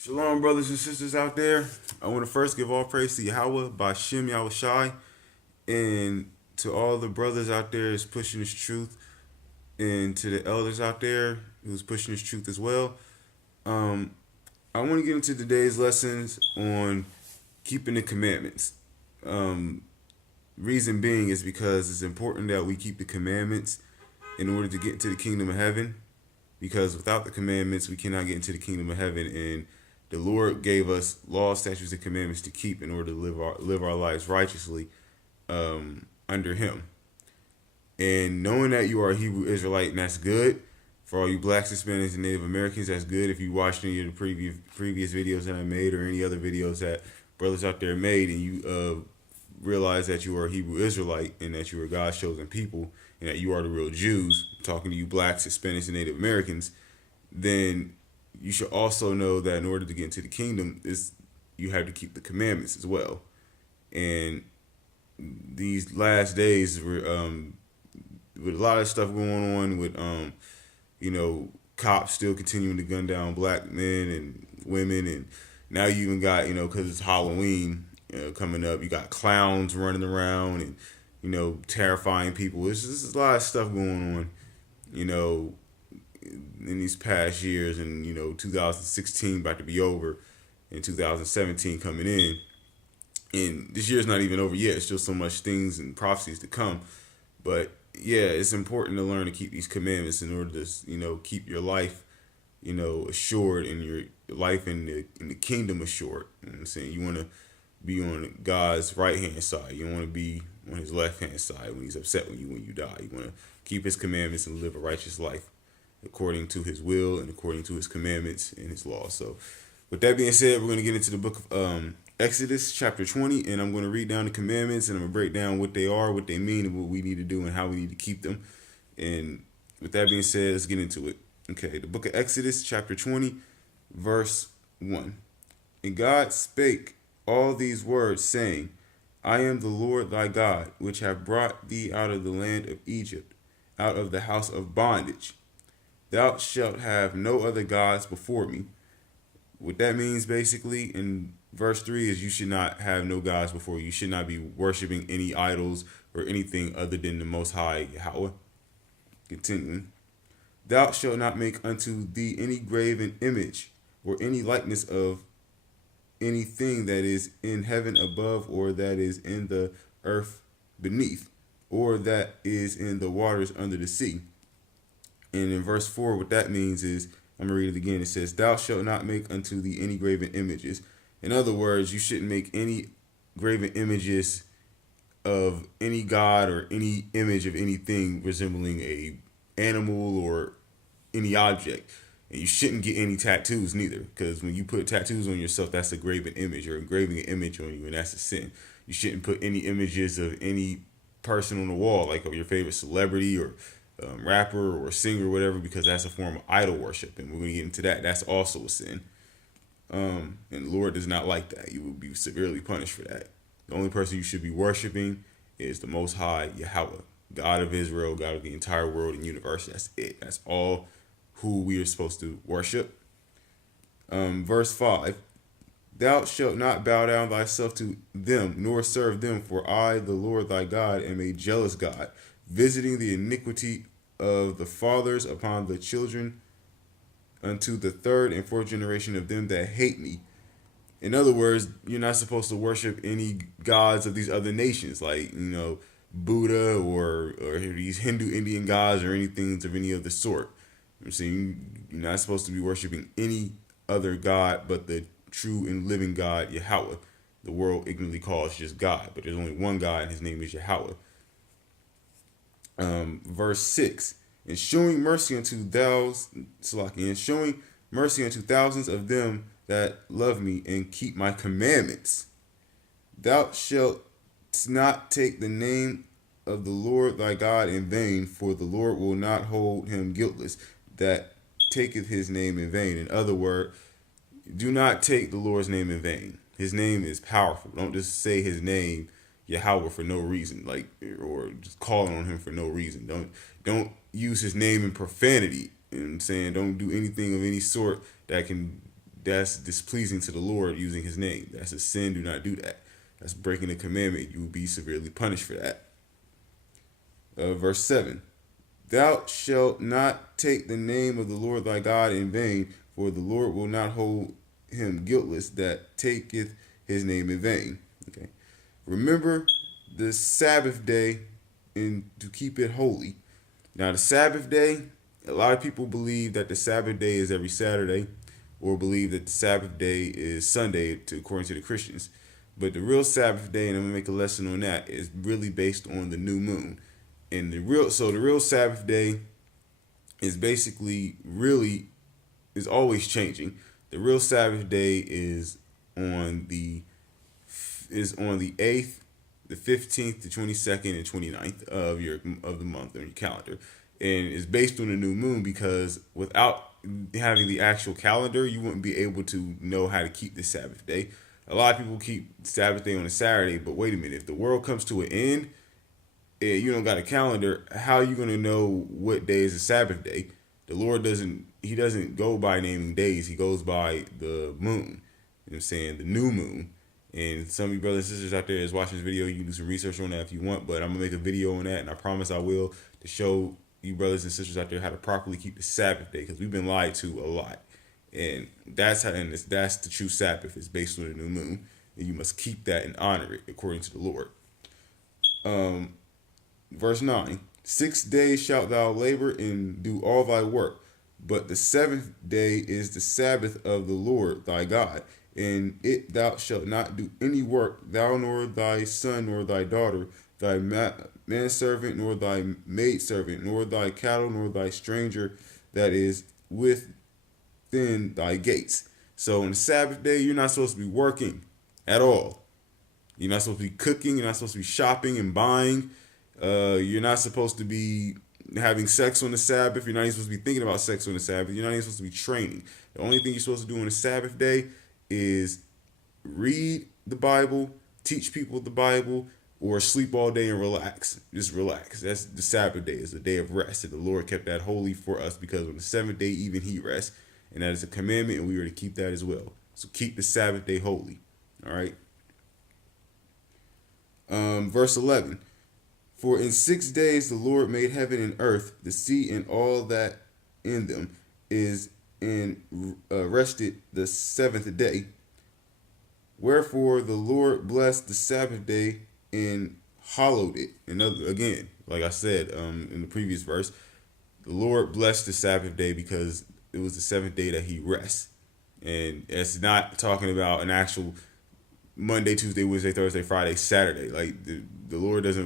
Shalom, brothers and sisters out there. I want to first give all praise to Yahweh by Shem Yahushai, and to all the brothers out there who's pushing this truth, and to the elders out there who's pushing this truth as well. Um, I want to get into today's lessons on keeping the commandments. Um, Reason being is because it's important that we keep the commandments in order to get into the kingdom of heaven. Because without the commandments, we cannot get into the kingdom of heaven. And the Lord gave us laws, statutes, and commandments to keep in order to live our lives righteously under Him. And knowing that you are a Hebrew Israelite, and that's good for all you blacks, Hispanics, and Native Americans. That's good. If you watched any of the previous videos that I made, or any other videos that brothers out there made, and you realize that you are a Hebrew Israelite and that you are God's chosen people and that you are the real Jews, talking to you blacks, Hispanics, and Native Americans, then you should also know that in order to get into the kingdom, is you have to keep the commandments as well. And these last days were with a lot of stuff going on with cops still continuing to gun down black men and women, and now you even got because it's Halloween coming up, you got clowns running around and terrifying people. There's just a lot of stuff going on, in these past years, and 2016 about to be over, and 2017 coming in, and this year's not even over yet. It's still so much things and prophecies to come, but yeah, it's important to learn to keep these commandments in order to keep your life assured, and your life in the kingdom assured. You know what I'm saying? You want to be on God's right hand side. You don't want to be on His left hand side when He's upset with you when you die. You want to keep His commandments and live a righteous life according to His will and according to His commandments and His law. So, with that being said, we're going to get into the book of Exodus chapter 20, and I'm going to read down the commandments, and I'm going to break down what they are, what they mean, and what we need to do, and how we need to keep them. And with that being said, let's get into it. Okay, the book of Exodus chapter 20, verse 1. And God spake all these words, saying, I am the Lord thy God, which have brought thee out of the land of Egypt, out of the house of bondage. Thou shalt have no other gods before me. What that means basically in verse 3 is you should not have no gods before you. You should not be worshiping any idols or anything other than the Most High Yahweh. Continuing. Thou shalt not make unto thee any graven image or any likeness of anything that is in heaven above, or that is in the earth beneath, or that is in the waters under the sea. And in verse 4, what that means is, I'm going to read it again. It says, Thou shalt not make unto thee any graven images. In other words, you shouldn't make any graven images of any god or any image of anything resembling a animal or any object. And you shouldn't get any tattoos neither, because when you put tattoos on yourself, that's a graven image, or engraving an image on you, and that's a sin. You shouldn't put any images of any person on the wall, like of your favorite celebrity or rapper or singer or whatever, because that's a form of idol worship, and we're going to get into that. That's also a sin. And the Lord does not like that. You will be severely punished for that. The only person you should be worshiping is the Most High Yahweh, God of Israel, God of the entire world and universe. That's it. That's all who we are supposed to worship. Verse 5. Thou shalt not bow down thyself to them, nor serve them, for I, the Lord thy God, am a jealous God, visiting the iniquity of the fathers upon the children unto the third and fourth generation of them that hate me. In other words, you're not supposed to worship any gods of these other nations, like, Buddha or these Hindu Indian gods or anything of any of the sort. I'm saying you're not supposed to be worshiping any other god but the true and living God, Yahweh. The world ignorantly calls just God, but there's only one God, and His name is Yahweh. Verse 6. And showing mercy unto thousands of them that love me and keep my commandments. Thou shalt not take the name of the Lord thy God in vain, for the Lord will not hold him guiltless that taketh His name in vain. In other words, do not take the Lord's name in vain. His name is powerful. Don't just say His name, Yahweh, for no reason, or just calling on Him for no reason. Don't use His name in profanity. You know what I'm saying? Don't do anything of any sort that that's displeasing to the Lord using his name. That's a sin. Do not do that. That's breaking a commandment. You will be severely punished for that. Verse 7. Thou shalt not take the name of the Lord thy God in vain, for the Lord will not hold him guiltless that taketh his name in vain. Okay. Remember the Sabbath day and to keep it holy. Now, the Sabbath day, a lot of people believe that the Sabbath day is every Saturday, or believe that the Sabbath day is Sunday, according to the Christians. But the real Sabbath day, and I'm gonna make a lesson on that, is really based on the new moon. And the real Sabbath day is basically really is always changing. The real Sabbath day is on the 8th, the 15th, the 22nd, and 29th of the month on your calendar. And it's based on the new moon, because without having the actual calendar, you wouldn't be able to know how to keep the Sabbath day. A lot of people keep Sabbath day on a Saturday, but wait a minute, if the world comes to an end and you don't got a calendar, how are you going to know what day is a Sabbath day? The Lord doesn't go by naming days. He goes by the moon. You know what I'm saying? The new moon. And some of you brothers and sisters out there is watching this video, you can do some research on that if you want, but I'm going to make a video on that, and I promise I will, to show you brothers and sisters out there how to properly keep the Sabbath day, because we've been lied to a lot. And that's the true Sabbath. It's based on the new moon, and you must keep that and honor it according to the Lord. Verse 9, 6 days shalt thou labor and do all thy work, but the seventh day is the Sabbath of the Lord thy God. In it thou shalt not do any work, thou nor thy son nor thy daughter, thy manservant nor thy maidservant, nor thy cattle nor thy stranger that is within thy gates. So on the Sabbath day, you're not supposed to be working at all. You're not supposed to be cooking. You're not supposed to be shopping and buying. You're not supposed to be having sex on the Sabbath. You're not even supposed to be thinking about sex on the Sabbath. You're not even supposed to be training. The only thing you're supposed to do on the Sabbath day is read the Bible, teach people the Bible, or sleep all day and relax. Just relax. That's the Sabbath day. It's a day of rest. And the Lord kept that holy for us, because on the seventh day even he rests. And that is a commandment, and we are to keep that as well. So keep the Sabbath day holy. All right. Verse 11. For in 6 days the Lord made heaven and earth, the sea and all that in them is, and rested the seventh day. Wherefore the Lord blessed the Sabbath day and hallowed it. And again, like I said in the previous verse, the Lord blessed the Sabbath day because it was the seventh day that he rests. And it's not talking about an actual Monday, Tuesday, Wednesday, Thursday, Friday, Saturday. Like the Lord doesn't